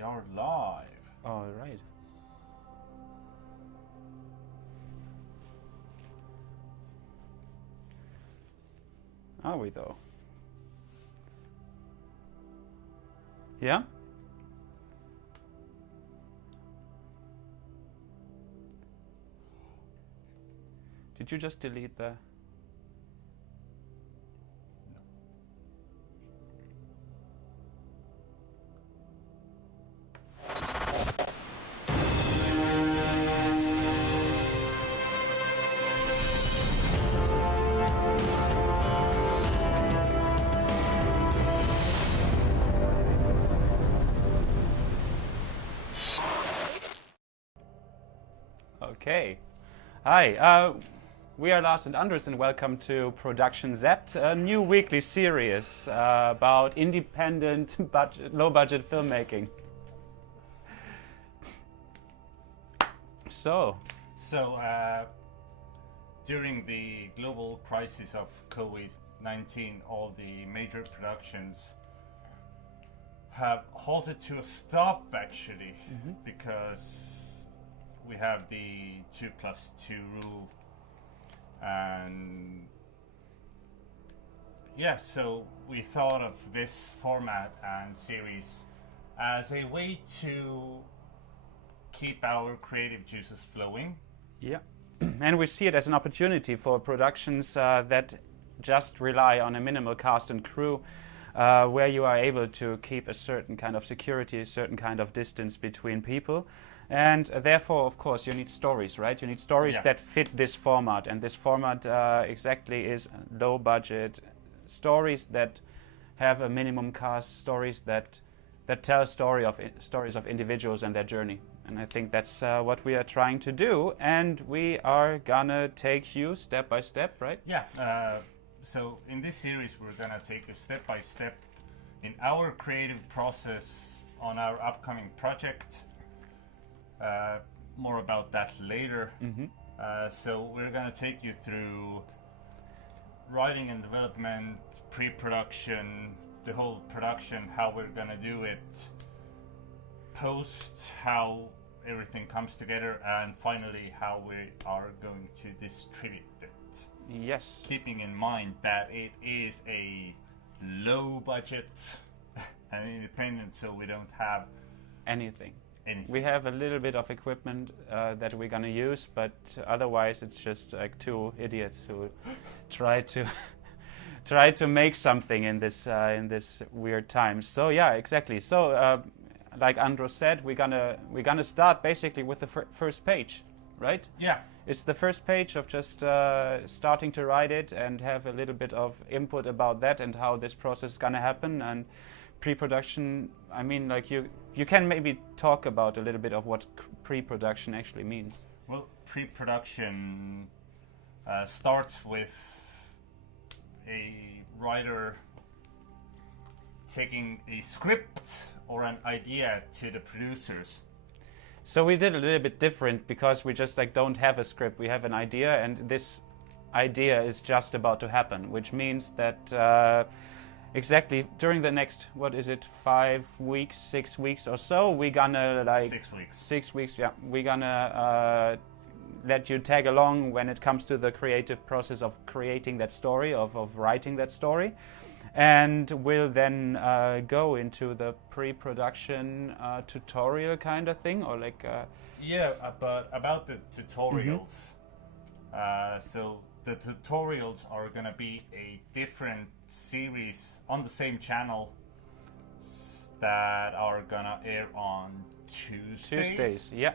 We are live. All right. Are we though? Yeah? Did you just delete the... Okay. Hi, we are Lars and Andres, and welcome to Production Z, a new weekly series about independent, low-budget filmmaking. So, during the global crisis of COVID-19, all the major productions have halted to a stop, actually, because we have the 2+2 rule, and yeah, so we thought of this format and series as a way to keep our creative juices flowing. yeah. And we see it as an opportunity for productions that just rely on a minimal cast and crew, where you are able to keep a certain kind of security, a certain kind of distance between people. And therefore, of course, you need stories, right? You need stories that fit this format. And this format exactly is low budget stories that have a minimum cast, stories that tell stories of individuals and their journey. And I think that's what we are trying to do. And we are gonna take you step by step, right? Yeah. So in this series, we're gonna take you step by step in our creative process on our upcoming project. More about that later. So we're gonna take you through writing and development, pre-production, the whole production, how we're gonna do it, post, how everything comes together, and finally how we are going to distribute it. Yes. Keeping in mind that it is a low budget and independent, so we don't have Anything. We have a little bit of equipment that we're gonna use, but otherwise it's just like two idiots who try to make something in this weird time. So yeah, exactly. So like Andros said, we're gonna start basically with the first page, right? Yeah. It's the first page of just starting to write it and have a little bit of input about that and how this process is gonna happen. And pre-production, I mean, like you can maybe talk about a little bit of what pre-production actually means. Well, pre-production starts with a writer taking a script or an idea to the producers. So we did a little bit different because we just like don't have a script. We have an idea, and this idea is just about to happen, which means that exactly during the next, what is it, 5 weeks, 6 weeks or so, we're gonna like 6 weeks. 6 weeks, yeah. We're gonna let you tag along when it comes to the creative process of creating that story, of writing that story. And we'll then go into the pre-production tutorial kind of thing, or like... Yeah, but about the tutorials. So the tutorials are gonna be a different series on the same channel that are gonna air on Tuesdays. Yeah.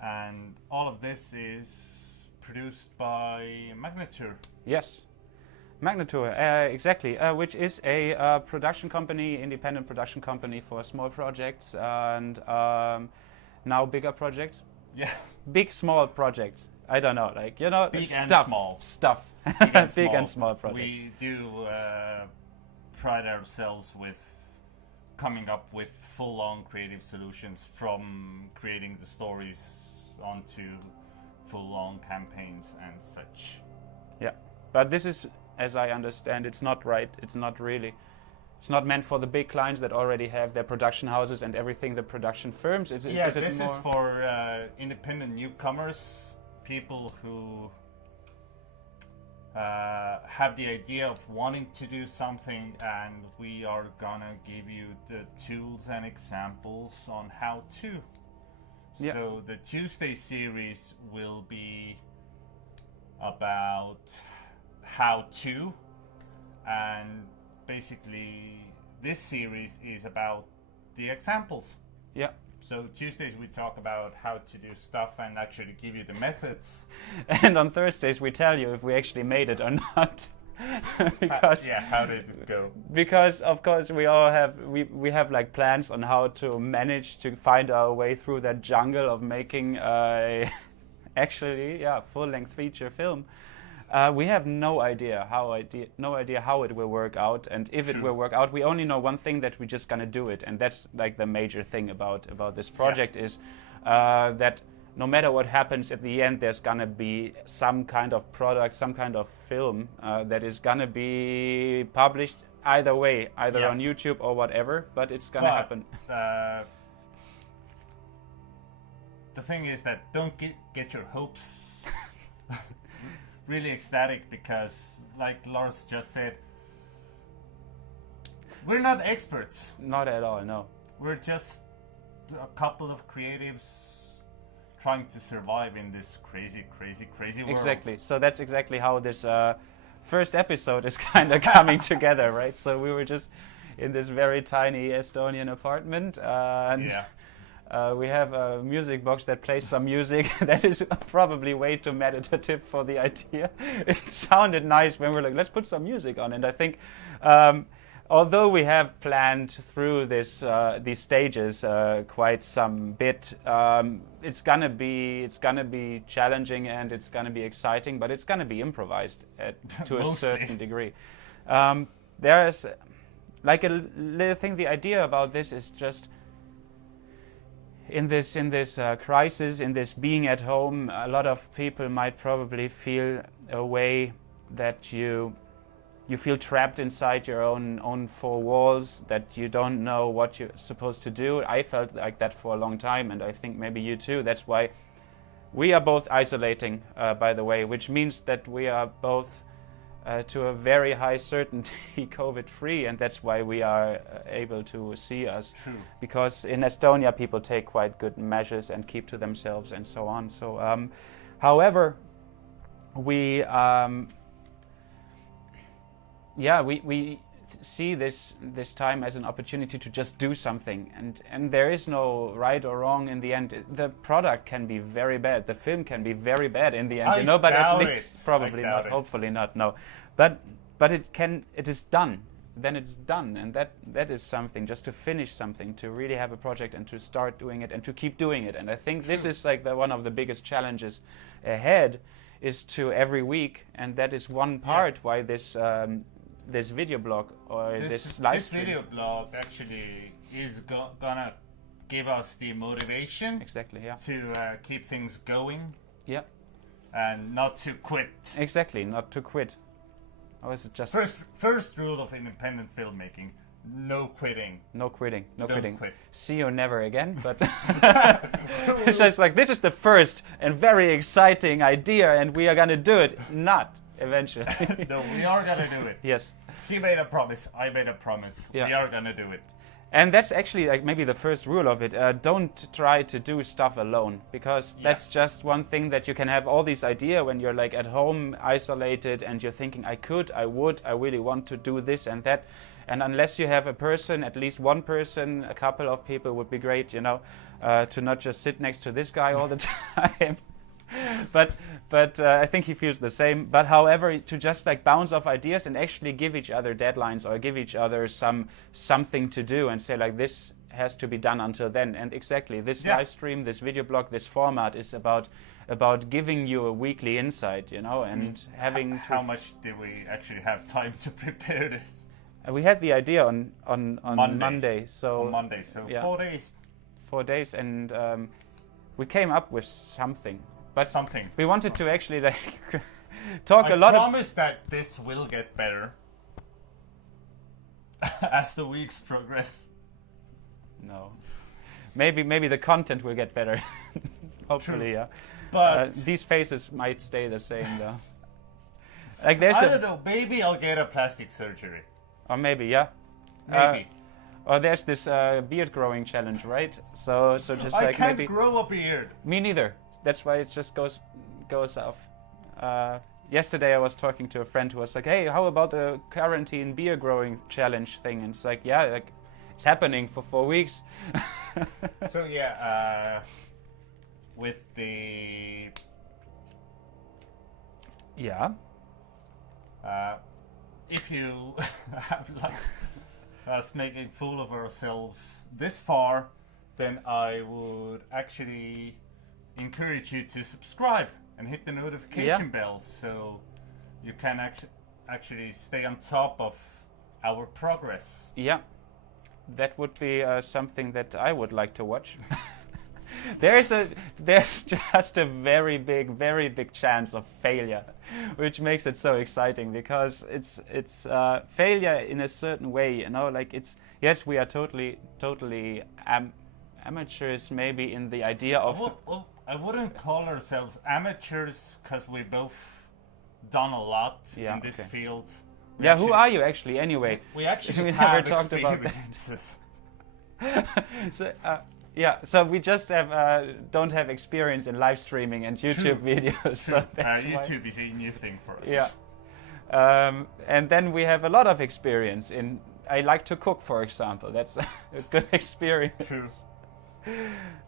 And all of this is produced by Magnetuur. Yes. Magnetuur, exactly, which is a production company, independent production company for small projects and now bigger projects. Yeah. Big, small projects. I don't know, like, you know, Big stuff. and small. Stuff. Big and Big small. and small projects. We do pride ourselves with coming up with full-on creative solutions, from creating the stories onto full-on campaigns and such. Yeah, but this is, as I understand, it's not right. It's not really It's not meant for the big clients that already have their production houses and everything, the production firms. This is for independent newcomers, people who have the idea of wanting to do something, and we are gonna give you the tools and examples on how to. Yeah. So the Tuesday series will be about how to, and basically this series is about the examples. Yeah. So Tuesdays we talk about how to do stuff and actually give you the methods. And on Thursdays we tell you if we actually made it or not. Because how did it go? Because of course we all have we have like plans on how to manage to find our way through that jungle of making a full-length feature film. We have no idea how it will work out, and if it will work out. We only know one thing, that we're just gonna do it, and that's like the major thing about this project is that no matter what happens at the end, there's gonna be some kind of product, some kind of film that is gonna be published either way, either on YouTube or whatever. But it's gonna happen. The thing is that don't get your hopes really ecstatic, because like Lars just said, we're not experts. Not at all, no. We're just a couple of creatives trying to survive in this crazy world. Exactly. So that's exactly how this first episode is kind of coming together, right? So we were just in this very tiny Estonian apartment, and we have a music box that plays some music that is probably way too meditative for the idea. It sounded nice when we were like, let's put some music on. And I think, although we have planned through these stages quite some bit, it's gonna be challenging and it's gonna be exciting, but it's gonna be improvised to a certain degree. There's like a little thing. The idea about this is just, in this crisis, in this being at home, a lot of people might probably feel a way that you feel trapped inside your own four walls, that you don't know what you're supposed to do. I felt like that for a long time, and I think maybe you too. That's why we are both isolating, by the way, which means that we are both to a very high certainty COVID-free, and that's why we are able to see us. True. Because in Estonia people take quite good measures and keep to themselves and so on. So, however, we see this time as an opportunity to just do something, and there is no right or wrong in the end. The product can be very bad, the film can be very bad in the end, but at least probably not, hopefully not, no. But it is done. Then it's done, and that is something, just to finish something, to really have a project and to start doing it and to keep doing it. And I think this is like one of the biggest challenges ahead, is to every week, and that is one part why this video blog or this live stream. This video blog actually is gonna give us the motivation to keep things going. Yeah. And not to quit. Exactly, not to quit. Or is it just first rule of independent filmmaking: no quitting. No quitting. No Don't quitting. Quit. See you never again. But it's just like, this is the first and very exciting idea, and we are gonna do it. Not eventually. No, we are gonna do it. Yes. He made a promise. I made a promise. Yeah. We are gonna do it. And that's actually like maybe the first rule of it. Don't try to do stuff alone, because that's just one thing, that you can have all these ideas when you're like at home isolated and you're thinking, I really want to do this and that. And unless you have a person, at least one person, a couple of people would be great, to not just sit next to this guy all the time. But I think he feels the same. But however, to just like bounce off ideas and actually give each other deadlines, or give each other something to do, and say like, this has to be done until then. And exactly, this live stream, this video blog, this format is about giving you a weekly insight, and having how much did we actually have time to prepare this? We had the idea on Monday. So on Monday, so 4 days. 4 days, and we came up with something. But something. We wanted to actually talk a lot. I promise that this will get better. as the weeks progress. No. Maybe the content will get better. Hopefully, True. yeah. But these faces might stay the same though. Like there's I don't know. Maybe I'll get a plastic surgery. or maybe, yeah. Maybe. Or there's this beard growing challenge, right? So just I like can't maybe grow a beard. me neither. That's why it just goes off. Yesterday I was talking to a friend who was like, "Hey, how about the quarantine beard growing challenge thing?" And it's like, yeah, like it's happening for 4 weeks. So yeah, with the Yeah. if you have like us making fool of ourselves this far, then I would actually encourage you to subscribe and hit the notification bell so you can actually stay on top of our progress. Yeah, that would be something that I would like to watch. There's just a very big chance of failure, which makes it so exciting because it's failure in a certain way, you know. Like it's yes, we are totally amateurs, maybe in the idea of. Well, I wouldn't call ourselves amateurs because we both done a lot in this field. Yeah, who are you actually anyway? We actually we have never talked about that. So, so we just have don't have experience in live streaming and YouTube videos. So that's YouTube is a new thing for us. Yeah, and then we have a lot of experience in. I like to cook, for example. That's a good experience. True.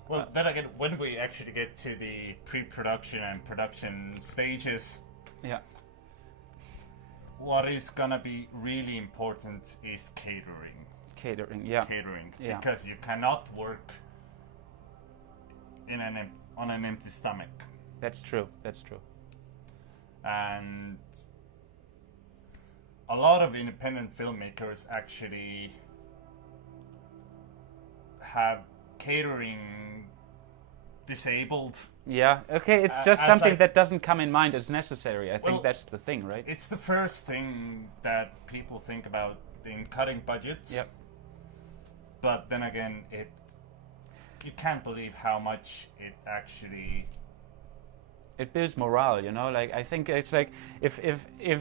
Well, then again, when we actually get to the pre-production and production stages, what is gonna be really important is catering. Catering, because you cannot work on an empty stomach. That's true. And a lot of independent filmmakers actually have catering disabled. Yeah, okay, it's just something that doesn't come in mind as necessary. I think that's the thing, right? It's the first thing that people think about in cutting budgets. Yep. But then again, you can't believe how much it actually. It builds morale, you know. Like I think it's like if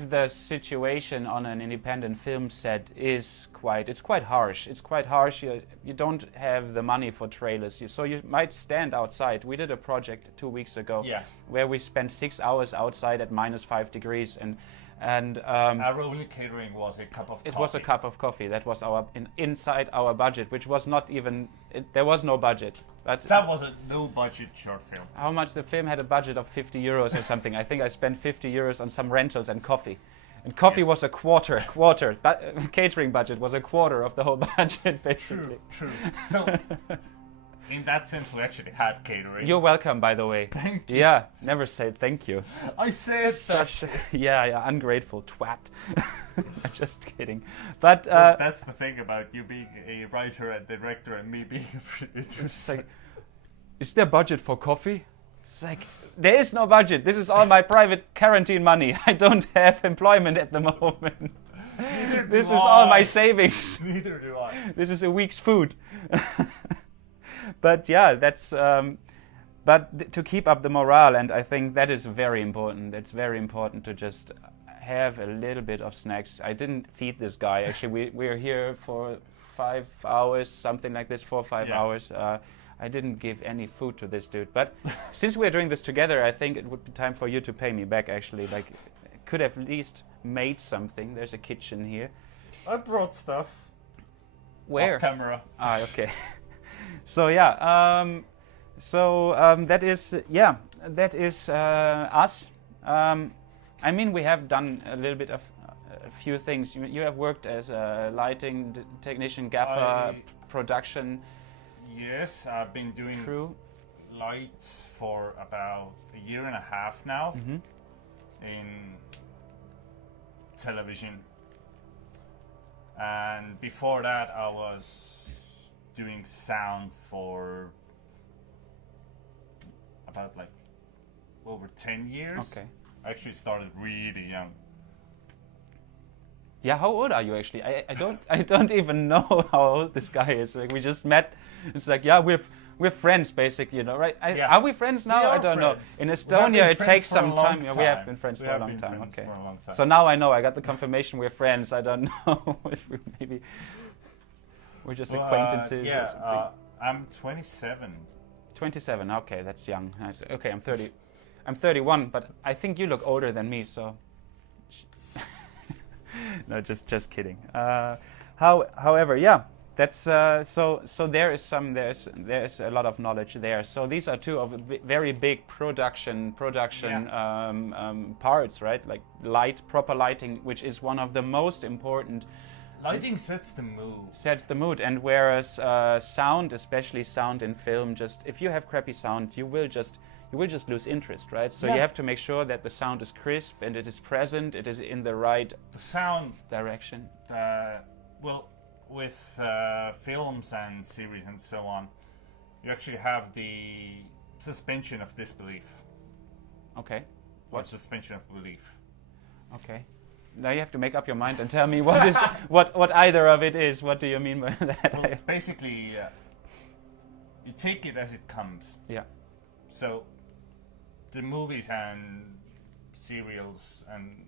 the situation on an independent film set is quite harsh. It's quite harsh. You don't have the money for trailers, so you might stand outside. We did a project 2 weeks ago where we spent 6 hours outside at -5 degrees and our only catering was a cup of coffee. It was a cup of coffee. That was inside our budget, which was not even. There was no budget. But that was a no-budget short film. How much the film had a budget of 50 euros or something. I think I spent 50 euros on some rentals and coffee. And coffee was a quarter. But catering budget was a quarter of the whole budget, basically. True. So, in that sense, we actually had catering. You're welcome, by the way. Thank you. Yeah, never said thank you. I said such. Yeah, ungrateful twat. Just kidding. But that's the thing about you being a writer and director and me being a producer. It's like, is there budget for coffee? It's like, there is no budget. This is all my private quarantine money. I don't have employment at the moment. This is all my savings. Neither do I. This is a week's food. But yeah, that's. But to keep up the morale, and I think that is very important. It's very important to just have a little bit of snacks. I didn't feed this guy. Actually, we're here for 5 hours, something like this, 4 or 5 hours. I didn't give any food to this dude. But since we're doing this together, I think it would be time for you to pay me back. Actually, like, could have at least made something. There's a kitchen here. I brought stuff. Where? Off camera. Ah, okay. So yeah, that is us. I mean, we have done a little bit of a few things. You have worked as a lighting technician, gaffer, production. Yes, I've been doing lights for about 1.5 years now in television. And before that, I was doing sound for about like over 10 years. Okay. I actually started really young. Yeah, how old are you actually? I don't even know how old this guy is. Like, we just met. It's like, yeah, we're friends, basically, you know, right? Yeah. Are we friends now? We are I don't know. friends. In We have Estonia, been it friends takes for a some long time. Yeah, we have been friends We for a have long been time. friends Okay. for a long time. So now I know. I got the confirmation we're friends. I don't know if we maybe we're just acquaintances. Yeah, or something. I'm 27. 27. Okay, that's young. Nice. Okay, I'm 30. I'm 31, but I think you look older than me. So no, just kidding. However, yeah, that's so there is a lot of knowledge there. So these are two of very big production parts, right? Like proper lighting, which is one of the most important. Lighting sets the mood. Sets the mood, and whereas sound, especially sound in film, just if you have crappy sound, you will just lose interest, right? So you have to make sure that the sound is crisp and it is present, it is in the right sound direction. Well, with films and series and so on, you actually have the suspension of disbelief. Okay. What suspension of belief? Okay. Now you have to make up your mind and tell me what is what either of it is. What do you mean by that? Well, basically, you take it as it comes. Yeah. So the movies and serials, and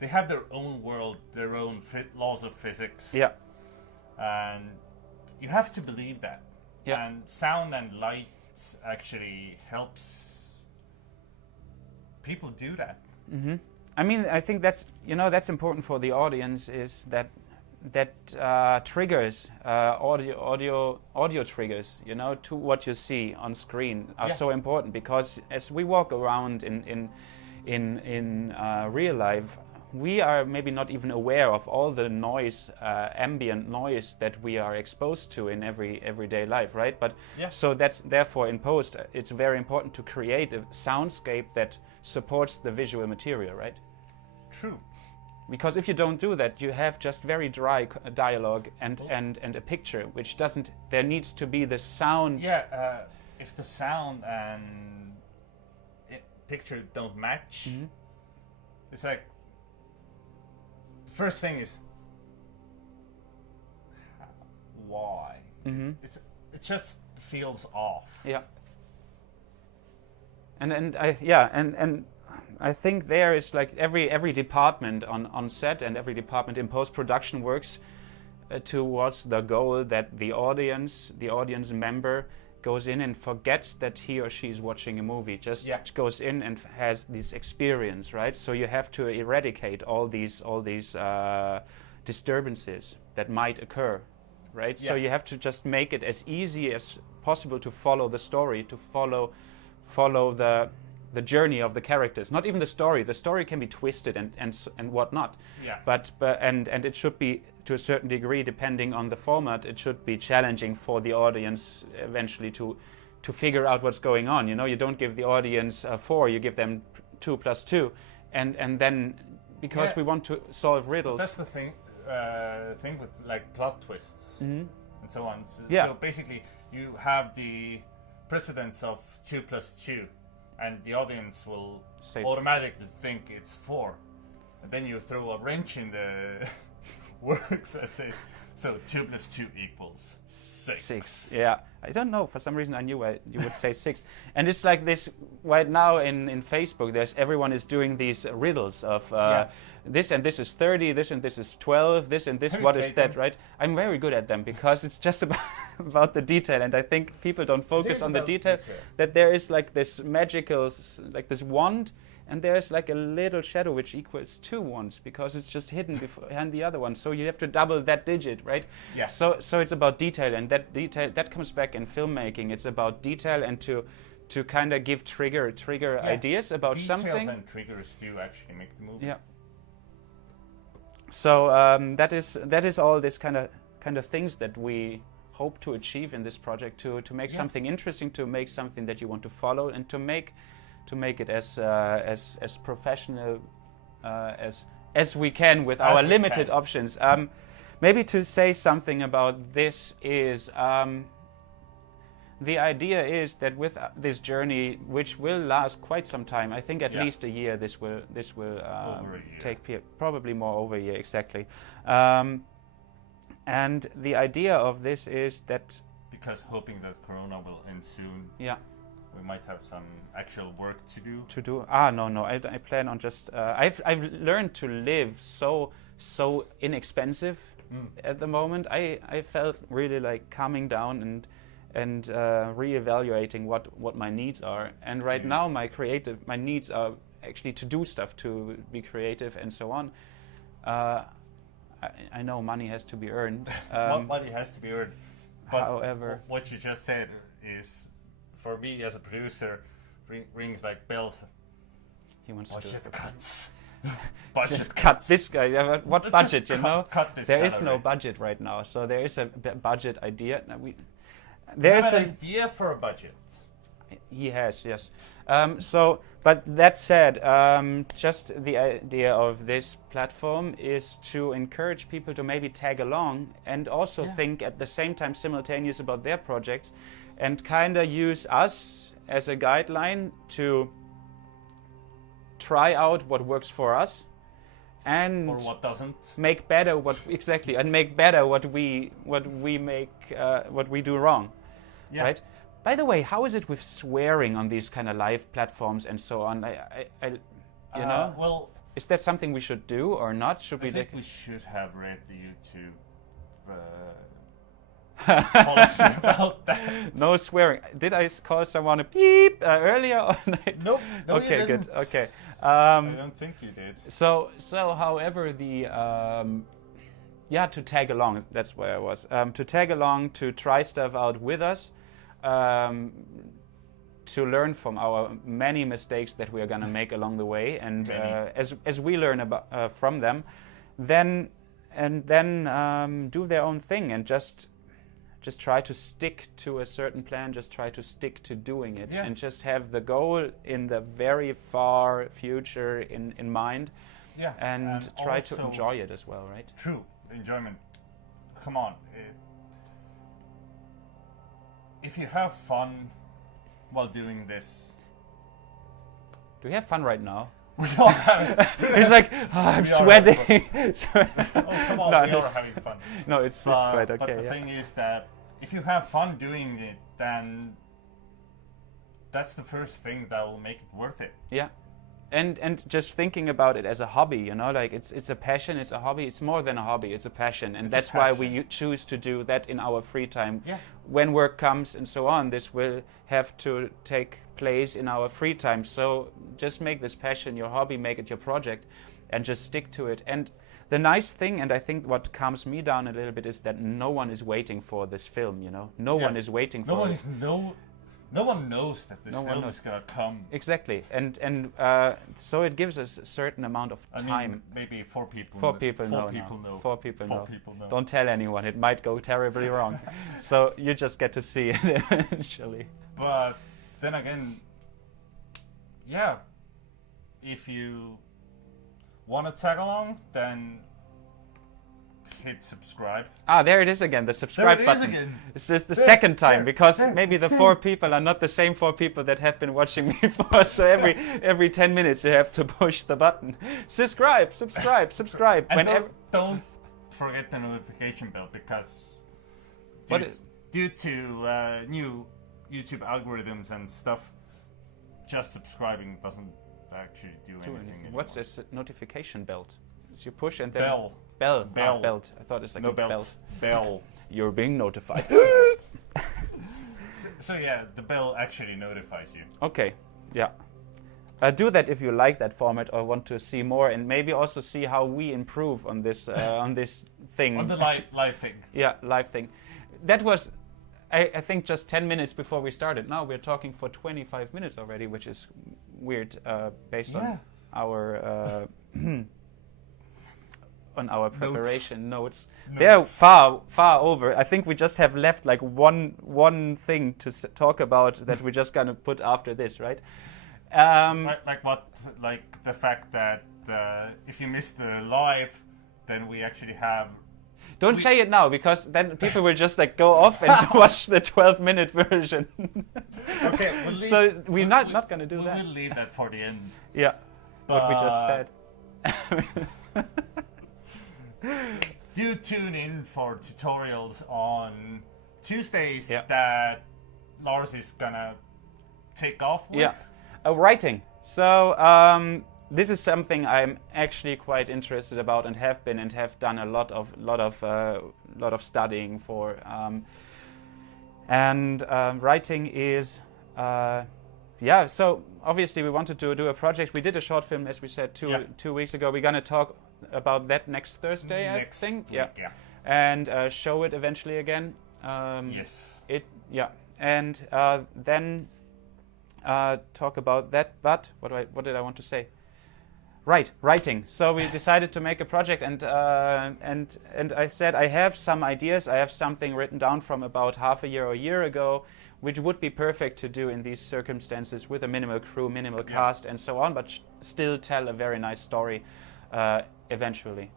they have their own world, their own laws of physics. Yeah. And you have to believe that. Yeah. And sound and light actually helps people do that. Mm-hmm. I mean, I think that's important for the audience, is that triggers, audio triggers, to what you see on screen are so important, because as we walk around in real life, we are maybe not even aware of all the noise, ambient noise that we are exposed to in everyday life, right? But so that's therefore in post, it's very important to create a soundscape that supports the visual material, right? True. Because if you don't do that, you have just very dry dialogue and a picture, which doesn't. There needs to be the sound. Yeah, if the sound and picture don't match, it's like first thing is why. It just feels off. Yeah. And I think there is like every department on set and every department in post-production works towards the goal that the audience member goes in and forgets that he or she is watching a movie, just goes in and has this experience, right? So you have to eradicate all these disturbances that might occur, right? So you have to just make it as easy as possible to follow the story, to follow the journey of the characters. Not even the story. The story can be twisted and whatnot. Yeah. But it should be, to a certain degree, depending on the format, it should be challenging for the audience eventually to figure out what's going on. You don't give the audience 4, you give them 2 + 2, and then because we want to solve riddles. That's the thing with like plot twists and so on. So basically, you have the precedence of 2 + 2. And the audience will automatically think it's 4. And then you throw a wrench in the works and say, so 2 + 2 = 6. Yeah. I don't know. For some reason I knew you would say 6. And it's like this right now in Facebook, everyone is doing these riddles of this and this is 30, this and this is 12, this and this, what is that, right? I'm very good at them because it's just about the detail, and I think people don't focus on the detail. That there is like this magical, like this wand, and there's like a little shadow which equals 2 wands because it's just hidden behind the other one. So you have to double that digit, right? Yeah. So it's about detail, and that detail that comes back in filmmaking. It's about detail and to kind of give trigger ideas about something. Details and triggers do actually make the movie. Yeah. So that is all this kind of things that we hope to achieve in this project, to make something interesting, to make something that you want to follow, and to make it as professional as we can with our limited options. Maybe to say something about this is the idea is that with this journey, which will last quite some time, I think at least a year, this will take probably more over a year, exactly. And the idea of this is that, because hoping that Corona will end soon. Yeah. We might have some actual work to do. No. I plan on just. I've learned to live so inexpensive at the moment. I felt really like calming down and reevaluating what my needs are. And right now my needs are actually to do stuff, to be creative and so on. I know money has to be earned. Money has to be earned. But however, what you just said is, for me as a producer, rings like bells. He wants budget to cuts. Budget just cuts. cut this guy. What Let's budget? just You know, cut this there is salary. no budget right now. So there is a budget idea. Now There's an idea for a budget. He has, yes. But that said, just the idea of this platform is to encourage people to maybe tag along and also think at the same time simultaneous about their projects, and kind of use us as a guideline to try out what works for us and or what doesn't. Make better what we do wrong. Yeah. Right? By the way, how is it with swearing on these kind of live platforms and so on? You know? Well, is that something we should do or not? Should we? I think we should have read the YouTube policy about that. No swearing. Did I call someone a beep earlier? Or Nope. No, okay, you didn't. Good. Okay. I don't think you did. So, however, the to tag along. That's where I was. To tag along, to try stuff out with us. To learn from our many mistakes that we are going to make along the way, and as we learn about from them, then do their own thing and just try to stick to a certain plan, just try to stick to doing it, and just have the goal in the very far future in mind, and try to enjoy it as well, right? True, enjoyment. Come on. If you have fun while doing this... Do we have fun right now? We are having It's like, I'm sweating. Oh, come on, we are having fun. No, it's quite okay. But the thing is that if you have fun doing it, then that's the first thing that will make it worth it. Yeah. And just thinking about it as a hobby, you know, like it's a passion, it's a hobby, it's more than a hobby, it's a passion, and that's why we choose to do that in our free time. Yeah. When work comes and so on, this will have to take place in our free time. So just make this passion your hobby, make it your project, and just stick to it. And the nice thing, and I think what calms me down a little bit, is that no one is waiting for this film, you know. No one is waiting for it. No one knows that this film is gonna come. Exactly, and so it gives us a certain amount of time. I mean, maybe four people know. Four people know. Don't tell anyone; it might go terribly wrong. So you just get to see it eventually. But then again, if you want to tag along, then hit subscribe. There it is again, the subscribe button. It's just the second time, because maybe the 4 people are not the same 4 people that have been watching me before. So every 10 minutes you have to push the button. Subscribe. And don't forget the notification bell, because due to new YouTube algorithms and stuff, just subscribing doesn't actually do anything anymore. What's this notification belt? So you push and then... Bell. Belt. I thought it's like no a belt. Bell. You're being notified. So the bell actually notifies you. Okay, yeah. Do that if you like that format or want to see more, and maybe also see how we improve on this on this thing. On the live thing. Yeah, live thing. That was, I think, just 10 minutes before we started. Now we're talking for 25 minutes already, which is weird based on our... on our preparation notes. They're far over. I think we just have left like one thing to talk about that we're just gonna put after this, right? Like what? Like the fact that if you miss the live, then we actually have Don't say it now, because then people will just like go off and watch the 12-minute version. Okay, we'll leave, so we're not going to do that. We'll leave that for the end. Yeah, what we just said. Do tune in for tutorials on Tuesdays Yeah. that Lars is gonna take off with. Yeah, writing. So this is something I'm actually quite interested about, and have been and have done a lot of studying for. Writing is yeah. So obviously we wanted to do a project. We did a short film, as we said, two weeks ago. We're gonna talk about that next Thursday, I think. Week, yeah. And show it eventually again. Yes. And then talk about that. But what did I want to say? Right, writing. So we decided to make a project, and I said I have some ideas. I have something written down from about half a year or a year ago, which would be perfect to do in these circumstances with a minimal crew, minimal cast, and so on, but still tell a very nice story eventually.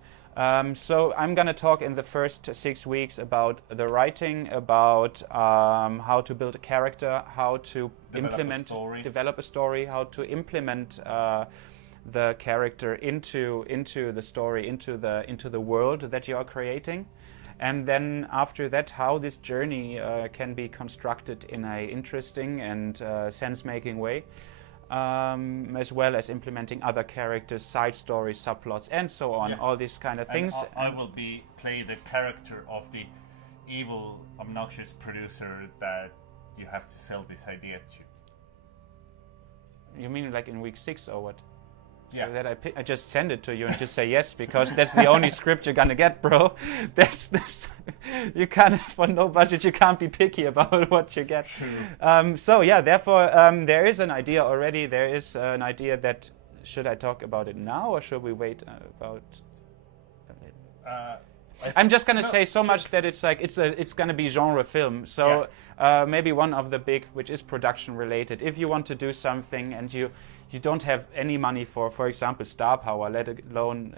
So I'm going to talk in the first 6 weeks about the writing, about how to build a character, how to develop a story, how to implement the character into the story, into the world that you are creating, and then after that, how this journey can be constructed in an interesting and sense-making way. As well as implementing other characters, side stories, subplots, and so on, all these kind of things. I will play the character of the evil, obnoxious producer that you have to sell this idea to. You mean like in week 6 or what? Yeah. So that I just send it to you and just say yes, because that's the only script you're gonna get, bro. That's you can't, for no budget, you can't be picky about what you get. So yeah, therefore there is an idea already. There is an idea that, should I talk about it now or should we wait about? I'm just gonna say so much that it's like it's gonna be genre film. So maybe one of the big, which is production related. If you want to do something and you don't have any money for example, star power, let alone,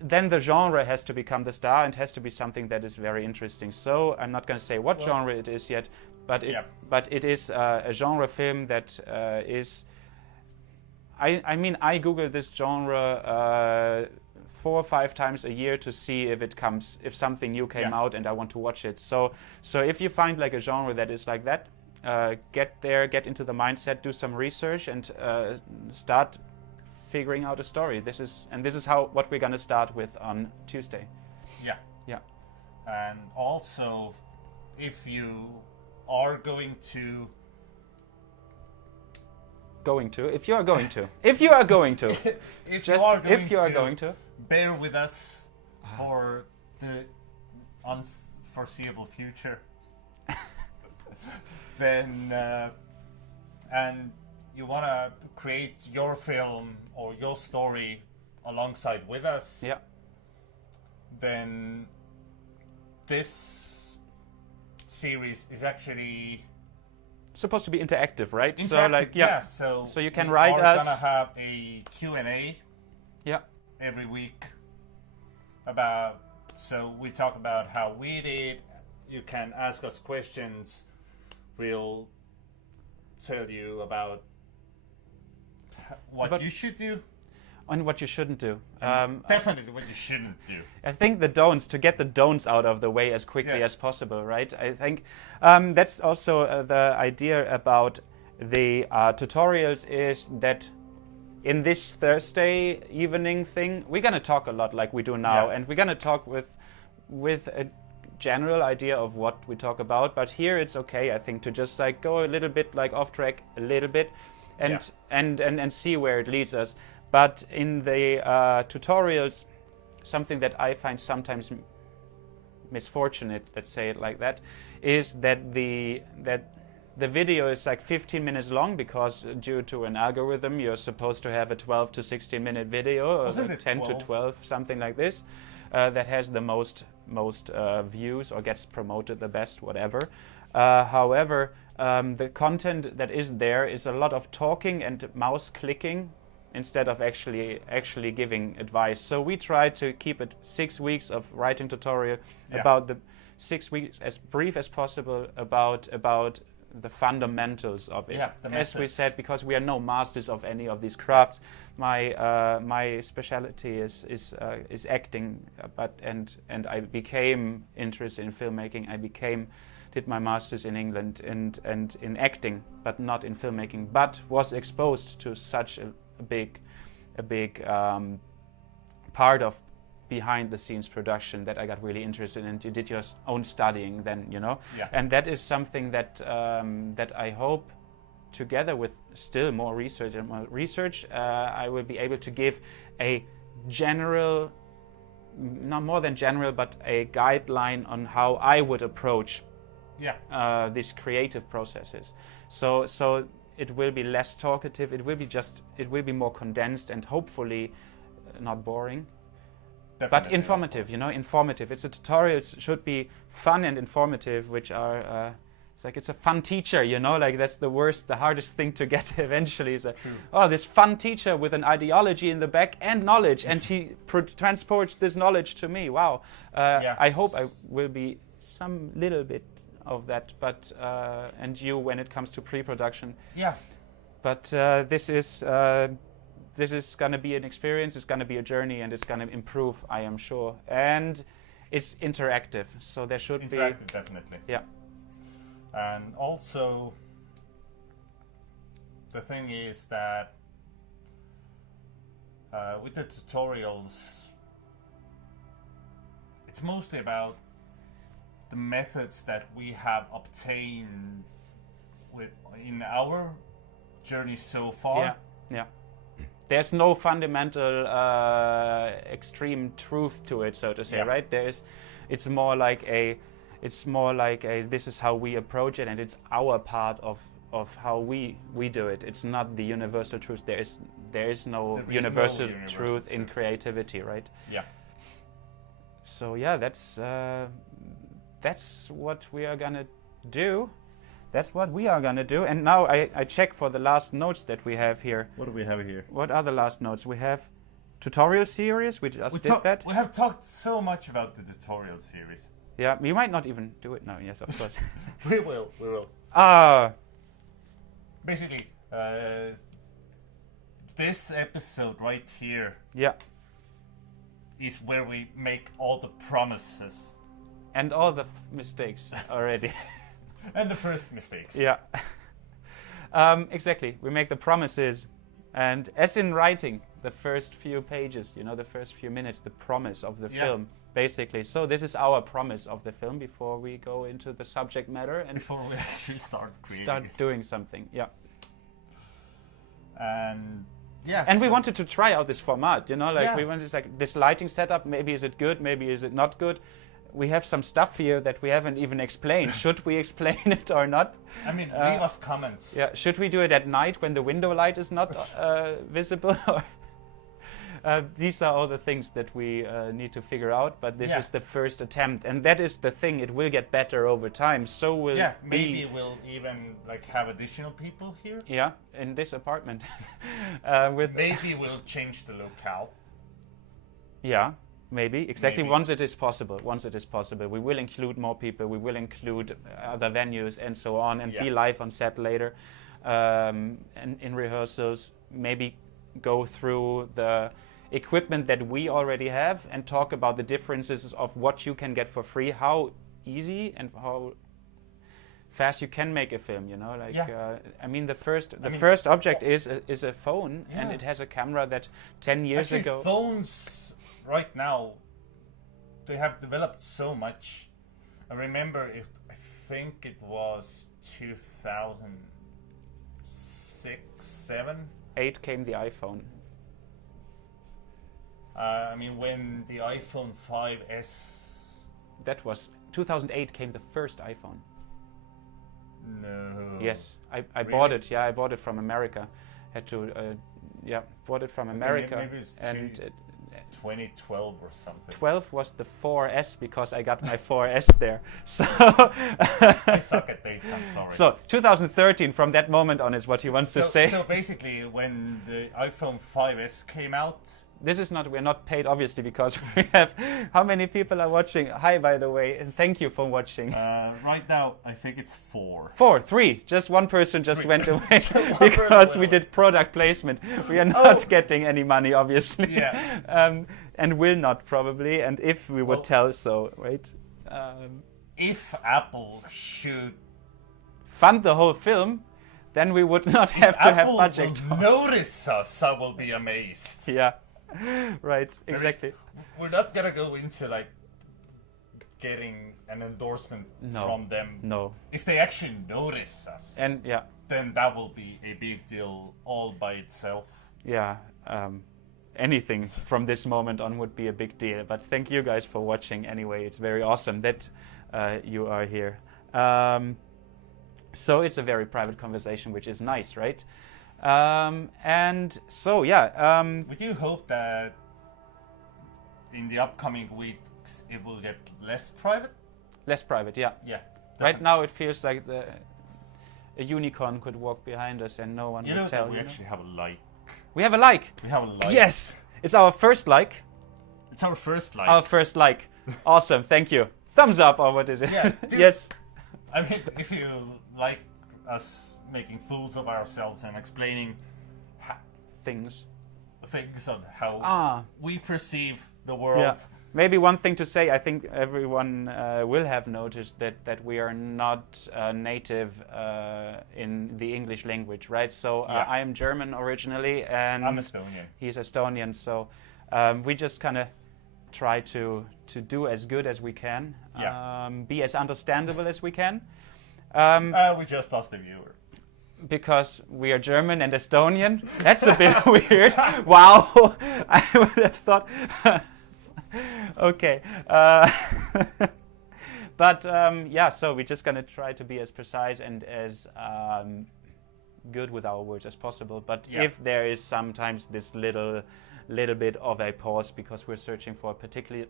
then the genre has to become the star and has to be something that is very interesting. So I'm not going to say what genre it is yet, but it is a genre film that is. I mean, I Google this genre 4 or 5 times a year to see if something new came out and I want to watch it. So if you find like a genre that is like that. Get into the mindset, do some research, and start figuring out a story. This is what we're gonna start with on Tuesday. Yeah. And also, if you are going to, bear with us for the unforeseeable future. Then and you want to create your film or your story alongside with us, then this series is actually supposed to be interactive, right? Interactive, so you can write us. We're gonna have a Q&A every week so we talk about how we did. You can ask us questions. We'll tell you about what you should do and what you shouldn't do. Definitely what you shouldn't do. I think to get the don'ts out of the way as quickly as possible, right? I think that's also the idea about the tutorials, is that in this Thursday evening thing, we're going to talk a lot like we do now, and we're going to talk with a general idea of what we talk about, but here it's okay, I think, to just like go a little bit like off track a little bit and see where it leads us. But in the tutorials, something that I find sometimes misfortunate, let's say it like that, is that the video is like 15 minutes long, because due to an algorithm you're supposed to have a 12 to 16 minute video, or like 10 to 12, something like this, that has the most views or gets promoted the best, whatever. However, the content that is there is a lot of talking and mouse clicking, instead of actually giving advice. So we try to keep it 6 weeks of writing tutorial about the 6 weeks as brief as possible about the fundamentals of it. Yeah, as we said, because we are no masters of any of these crafts. My specialty is acting, and I became interested in filmmaking. Did my masters in England and in acting, but not in filmmaking. But was exposed to such a big part of behind the scenes production that I got really interested in. You did your own studying then, and that is something that that I hope, together with still more research, I will be able to give a general, not more than general, but a guideline on how I would approach these creative processes. So it will be less talkative. It will be more condensed and hopefully not boring. Definitely. But informative, informative. It's a tutorial. It should be fun and informative, which are, it's a fun teacher, that's the hardest thing to get eventually. Is this fun teacher with an ideology in the back and knowledge, and he transports this knowledge to me. Wow. I hope I will be some little bit of that, but, and you when it comes to pre-production. Yeah. But this is going to be an experience, it's going to be a journey, and it's going to improve, I am sure. And it's interactive, so there should be... Interactive, definitely. Yeah. And also, the thing is that with the tutorials, it's mostly about the methods that we have obtained in our journey so far. Yeah. There's no fundamental extreme truth to it, so to say, right? It's more like a this is how we approach it, and it's our part of how we do it. It's not the universal truth. There is no universal truth in creativity, right? Yeah. So yeah, that's what we are gonna do. That's what we are gonna do. And now I check for the last notes that we have here. What do we have here? What are the last notes? We have tutorial series. We just did that. We have talked so much about the tutorial series. Yeah, we might not even do it now. Yes, of course. We will. Basically, this episode right here. Yeah. Is where we make all the promises. And all the mistakes already. And the first mistakes. Yeah. Exactly. We make the promises, and as in writing, the first few pages, the first few minutes, the promise of the film, basically. So this is our promise of the film before we go into the subject matter and before we actually start creating. Start doing something. Yeah. And we wanted to try out this format, we wanted to this lighting setup. Maybe is it good? Maybe is it not good? We have some stuff here that we haven't even explained. Should we explain it or not? I mean, leave us comments. Yeah, should we do it at night when the window light is not visible? These are all the things that we need to figure out, but this is the first attempt, and that is the thing. It will get better over time. So will maybe we'll even have additional people here. Yeah, in this apartment. Maybe we'll change the locale. Yeah. Maybe, exactly. Maybe. Once it is possible, we will include more people, we will include other venues and so on, and be live on set later, and in rehearsals, maybe go through the equipment that we already have and talk about the differences of what you can get for free, how easy and how fast you can make a film, I mean, the first object is a phone, and it has a camera that 10 years ago... Phones right now, they have developed so much. I remember, I think it was 2006, 7? 8 came the iPhone. I mean, when the iPhone 5S... That was 2008 came the first iPhone. No. Yes, I really? Bought it. Yeah, I bought it from America. Had to, bought it from America. Maybe it's 2012 or something. 12 was the 4S because I got my 4S there. So I suck at dates, I'm sorry. So 2013 from that moment on is what he wants to say. So basically when the iPhone 5S came out, this is not, we're not paid obviously because we have, how many people are watching? Hi, by the way, and thank you for watching. Right now, I think it's 4. 4, 3, just one person just 3. went away because we did product placement. We are not getting any money, obviously. Yeah. And will not probably, and if we would tell so, right? If Apple should fund the whole film, then we would not have to have budget talks. talks. Notice us, I will be amazed. Yeah. Right, exactly. We're not gonna go into like getting an endorsement from them. No. If they actually notice us, and then that will be a big deal all by itself. Yeah. Anything from this moment on would be a big deal. But thank you guys for watching anyway. It's very awesome that you are here. So it's a very private conversation, which is nice, right? And so, we do hope that in the upcoming weeks it will get less private. Less private, yeah. Yeah. Right now it feels like a unicorn could walk behind us and no one would tell. We actually have a like. We have a like. We have a like. Yes, it's our first like. It's our first like. Our first like. Awesome, thank you. Thumbs up, or what is it? Yeah. Yes. I mean, if you like us making fools of ourselves and explaining things on how we perceive the world. Yeah. Maybe one thing to say, I think everyone will have noticed that we are not native in the English language, right? So I am German originally, and I'm Estonian. He's Estonian, so we just kind of try to do as good as we can, be as understandable as we can. We just lost a viewer. Because we are German and Estonian? That's a bit weird. Wow, I would have thought. Okay. But so we're just going to try to be as precise and as good with our words as possible. But if there is sometimes this little bit of a pause because we're searching for a particular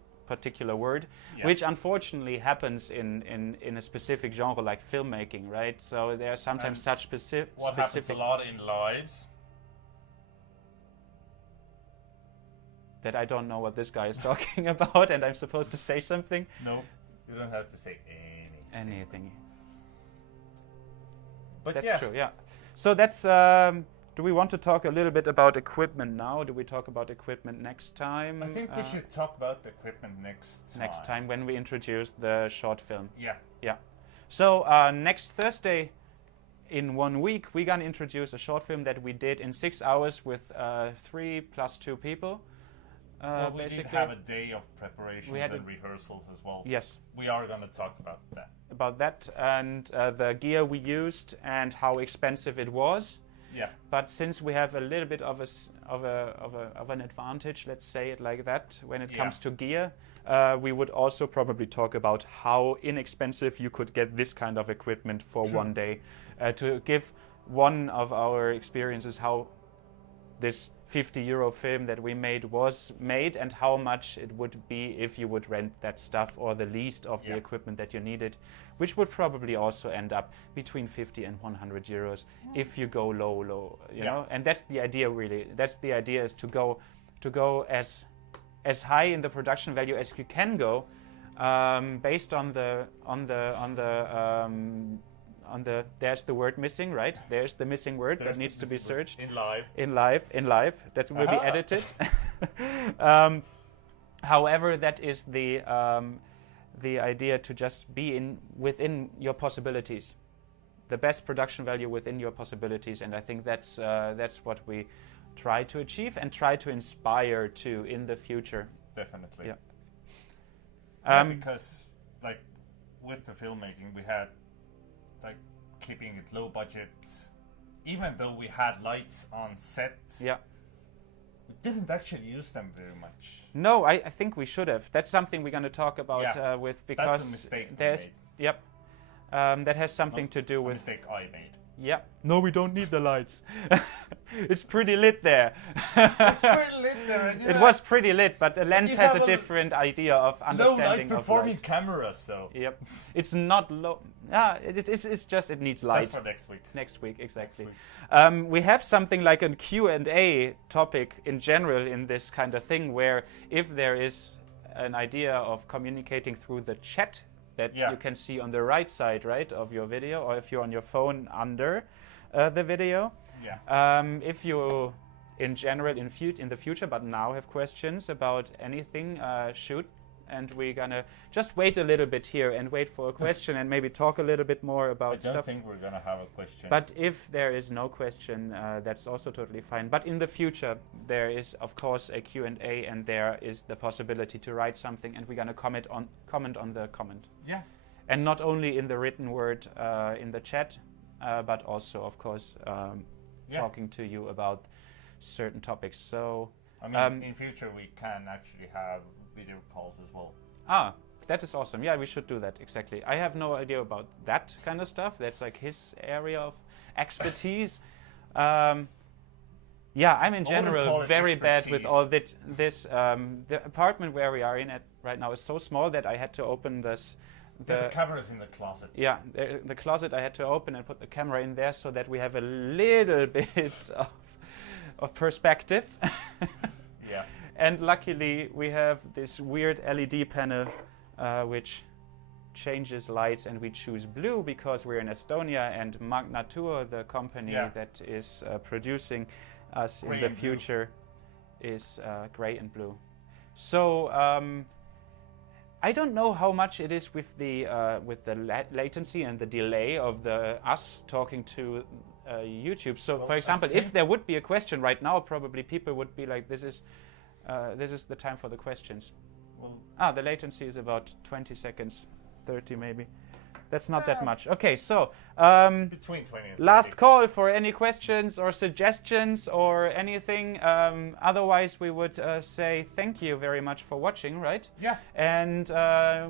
word, which unfortunately happens in a specific genre like filmmaking, right? So there are sometimes such specific. What happens a lot in lives? That I don't know what this guy is talking about, and I'm supposed to say something. No, you don't have to say anything. But that's true. Yeah. So that's. Do we want to talk a little bit about equipment now? Do we talk about equipment next time? I think we should talk about the equipment next time. Next time when we introduce the short film. Yeah. Yeah. So next Thursday, in 1 week, we're gonna introduce a short film that we did in 6 hours with 3 + 2 people. Well, we basically did have a day of preparations and rehearsals as well. Yes. We are going to talk about that. About that and the gear we used and how expensive it was. Yeah. But since we have a little bit of an advantage, let's say it like that, when it comes to gear, we would also probably talk about how inexpensive you could get this kind of equipment for one day. To give one of our experiences how this €50 film that we made was made and how much it would be if you would rent that stuff or the least of the equipment that you needed, which would probably also end up between 50 and 100 euros if you go low, you know. And that's the idea, really. That's the idea, is to go as high in the production value as you can go, based on the there's the word missing, right? There's the missing word that needs to be searched. In live. That will be edited. However, that is the idea, to just be within your possibilities, the best production value within your possibilities, and I think that's what we try to achieve and try to inspire to in the future. Definitely. Yeah. Because like with the filmmaking, we had like keeping it low budget, even though we had lights on set. Yeah. We didn't actually use them very much. No, I think we should have. That's something we're going to talk about with, because that's a mistake there's made. Yep. That has something to do with a mistake I made. Yeah. No, we don't need the lights. It's pretty lit there. It's pretty lit there. It was pretty lit, but the lens has a different idea of Low understanding light of performing light. camera, so. Yep. It's not low. It's just it needs light. That's for next week. Next week, exactly. Next week. We have something like a Q&A topic in general in this kind of thing, where if there is an idea of communicating through the chat that you can see on the right side, right, of your video, or if you're on your phone under the video. Yeah. If you, in general, in the future, but now have questions about anything, shoot. And we're gonna just wait a little bit here and wait for a question and maybe talk a little bit more about stuff. I don't think we're gonna have a question. But if there is no question, that's also totally fine. But in the future, there is of course a Q&A, and there is the possibility to write something, and we're gonna comment on the comment. Yeah. And not only in the written word in the chat, but also of course talking to you about certain topics. So I mean, in future we can actually have video calls as well. That is awesome. Yeah, we should do that, exactly. I have no idea about that kind of stuff. That's like his area of expertise. I'm in general very bad with all that. The apartment where we are in at right now is so small that I had to open this. The camera's in the closet. Yeah, the closet I had to open and put the camera in there so that we have a little bit of perspective. Yeah. And luckily we have this weird LED panel which changes lights, and we choose blue because we're in Estonia, and Magnetuur, the company that is producing us in the future, is gray and blue. So I don't know how much it is with the latency and the delay of us talking to YouTube. So, for example, if there would be a question right now, probably people would be like, "This is the time for the questions." Well, the latency is about 20 seconds, 30 maybe. That's not that much. Okay, so between 20 and 30. Last call for any questions or suggestions or anything. Otherwise, we would say thank you very much for watching, right? Yeah. And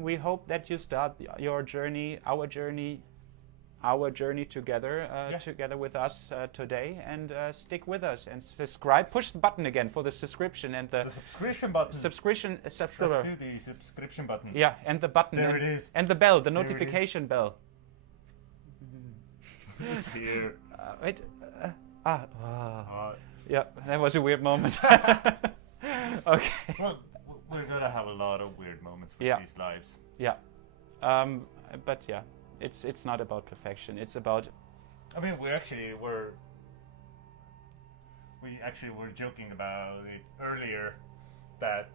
we hope that you start your journey, our journey together, together with us today, and stick with us and subscribe. Push the button again for the subscription and the subscription button. Let's do the subscription button. Yeah, and the button. There it is. And the bell, the notification bell. It's here. Wait. Yeah, that was a weird moment. Okay. Well, we're gonna have a lot of weird moments with these lives. Yeah. But yeah. It's not about perfection. It's about. I mean, we actually were joking about it earlier that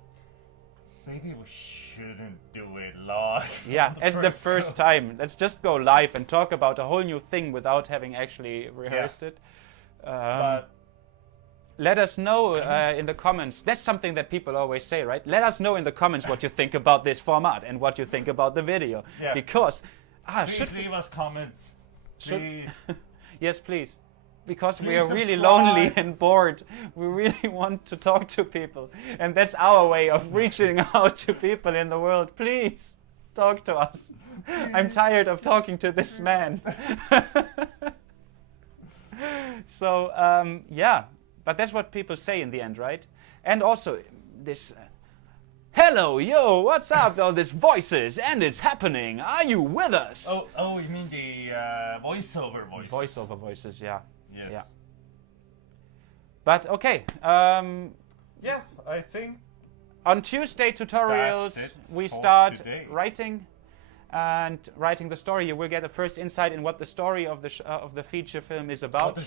maybe we shouldn't do it live. Yeah, as the first time. Let's just go live and talk about a whole new thing without having actually rehearsed it. But let us know in the comments. That's something that people always say, right? Let us know in the comments what you think about this format and what you think about the video. Yeah. Because. Please leave us comments. Please. Yes, please. Because we are really subscribe. lonely and bored. We really want to talk to people. And that's our way of reaching out to people in the world. Please, talk to us. I'm tired of talking to this man. So, but that's what people say in the end, right? And also, this... Hello, yo, what's up? All these voices, and it's happening. Are you with us? Oh, you mean the voiceover voices? Voiceover voices, yeah. Yes. Yeah. But okay. Yeah, I think on Tuesday tutorials we start writing the story. You will get a first insight in what the story of the feature film is about.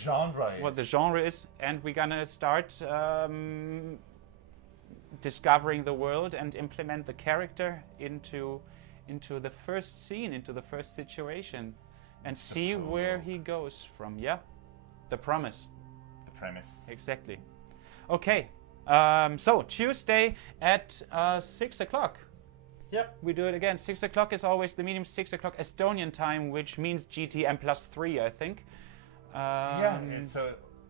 What the genre is, and we're gonna start. Discovering the world and implement the character into the first scene, into the first situation, and see where he goes from. Yeah, the premise. Exactly. Okay. So Tuesday at 6 o'clock. Yep. We do it again. 6 o'clock is always the medium. 6 o'clock Estonian time, which means GTM +3, I think. Yeah, it's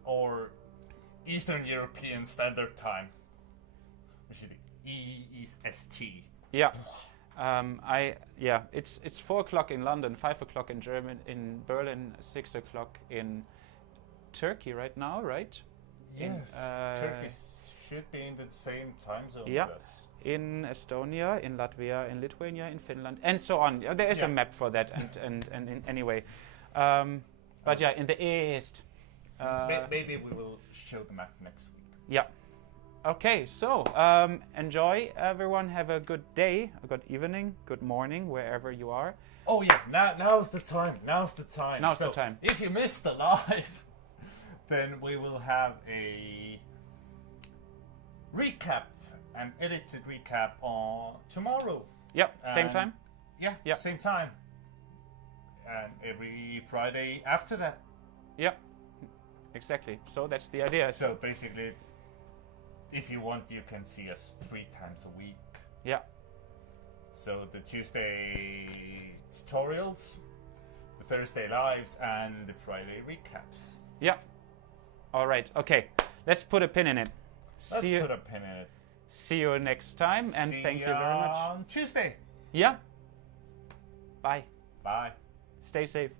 or Eastern European Standard Time. Which is EST. Yeah. It's 4 o'clock in London, 5 o'clock in Berlin, 6 o'clock in Turkey right now, right? Yes. Turkey should be in the same time zone Yeah. as us. In Estonia, in Latvia, in Lithuania, in Finland, and so on. There is a map for that, and in anyway. But yeah, in the east. Maybe we will show the map next week. Yeah. Okay, so enjoy, everyone. Have a good day, a good evening, good morning, wherever you are. Oh yeah, now's the time. Now's the time. Now's the time. If you missed the live, then we will have a recap, an edited recap on tomorrow. Yep, same time. Yeah, same time. And every Friday after that. Yep, exactly. So that's the idea. So basically, if you want, you can see us 3 times a week. Yeah. So the Tuesday tutorials, the Thursday lives, and the Friday recaps. Yeah. All right. Okay. Let's put a pin in it. Let's put a pin in it. See you next time, and thank you very much. On Tuesday. Yeah. Bye. Bye. Stay safe.